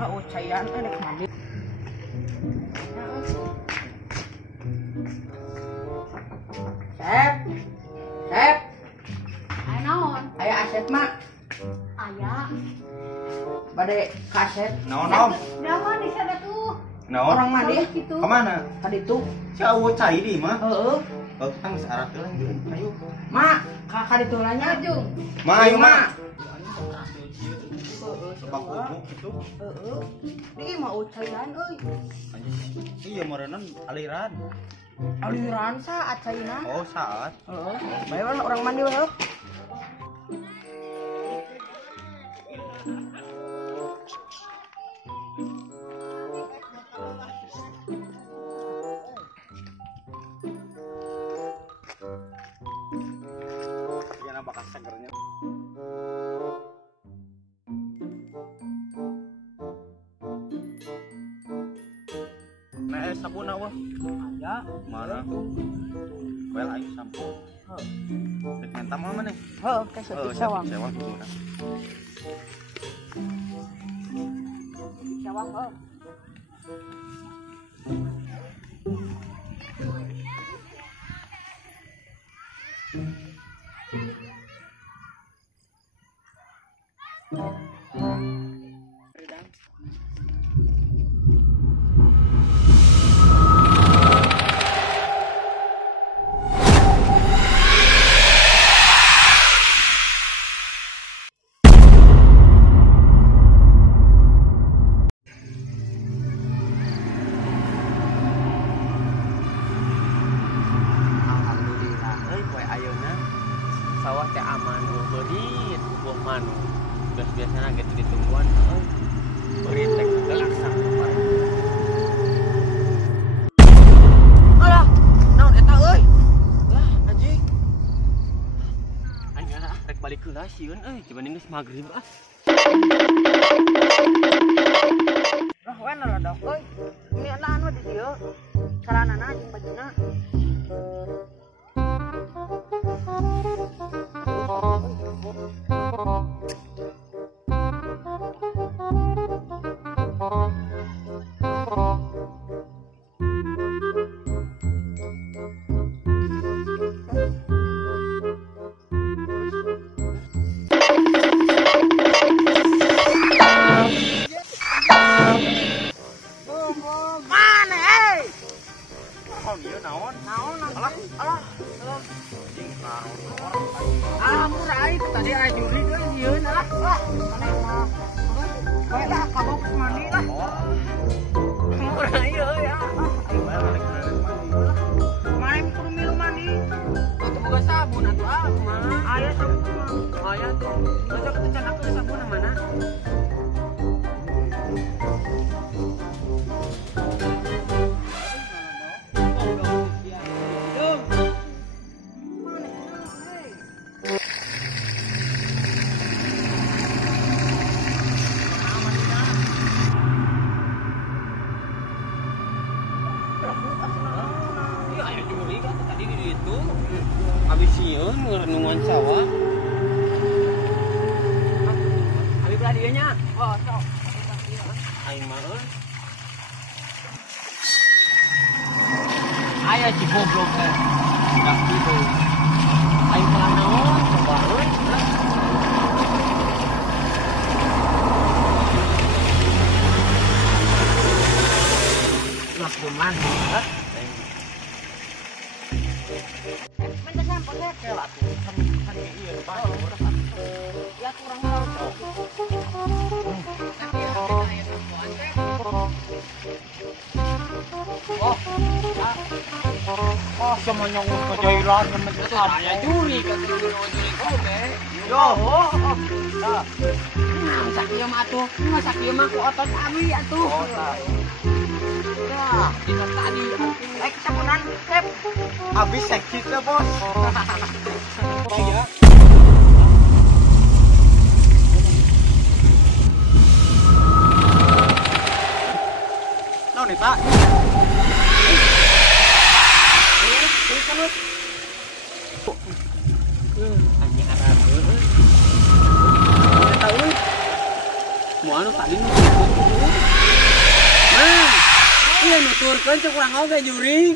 kumaha ucayan rek mandi. Sep. Sep. Aya naon? Aya aset mak. Aya. Bade kaset. Naon. Naon di sana tuh? Naon. Orang mandi Gitu. Kemana? kaditu. Si Awo cai di mah. Heeh. Kalau kita nggak searah lah, ayo. Mak, kaditu lah nya. Jung. Ma, ayo ma. Heeh. Sebab kuku itu. Heeh. Di mah ucayan euy. Iya merenan aliran. Aliran sa acaina. Oh saat. Heeh. Bae orang mandi we. Jangan bakal segernya. Nah, sabun awah. Aya. Mana? Well, ayo sampo. Heeh. Dek mentam mana nih? Heeh, kasih sewang. Sewang gitu nah. Sewang heeh. Alhamdulillah, kue ayeuna sawah teh aman, beurit, buah manu. Biasana gitu ditungguan, beurit teh galaksak. Alah, naon eta euy? Lah, anjing. Anjing rek balik heula sieun dibanding geus magrib ah. Lah we naladak euy. Ini anak mah di dieu. Saranana jeung bajuna. Mana eh? Oh iya naon? Naon Alah. alah. Anjing naon. Ah, murai tadi aya juri euy dieun alah. Wah, maneh mah. Bae lah kabok mandi lah. Murai euy ya. Main kudu milu mandi. Atuh boga sabun atuh ah, kumaha? Aya sabun. Aya tuh. Aja kita canakeun sabun mana? Iya, aya juri kan tadi di ditu. Habis sieun ngerenungan sawah. Abi belah dieu nya. Oh, sok. Aing mah aya si goblok teh. Dak kitu. Aing mah naon coba euy. Lah kuman. Hah? Minta sampo teh. Ya lah tuh kan iya depan. Ya kurang tahu. Oh, semuanya ngejailan mencetak. Aya juri kan juri oge. Yo. Masak ieu mah atuh. Masak ieu mah ku otot abi atuh. Oh, tah. Ya, Kita tadi baik sapunan, Sep. Habis seksi teh, Bos. ya. Naon eta? Anjing Arab euy. Eta euy. Moal tadi nu yang nuturkeun cek urang oge juring.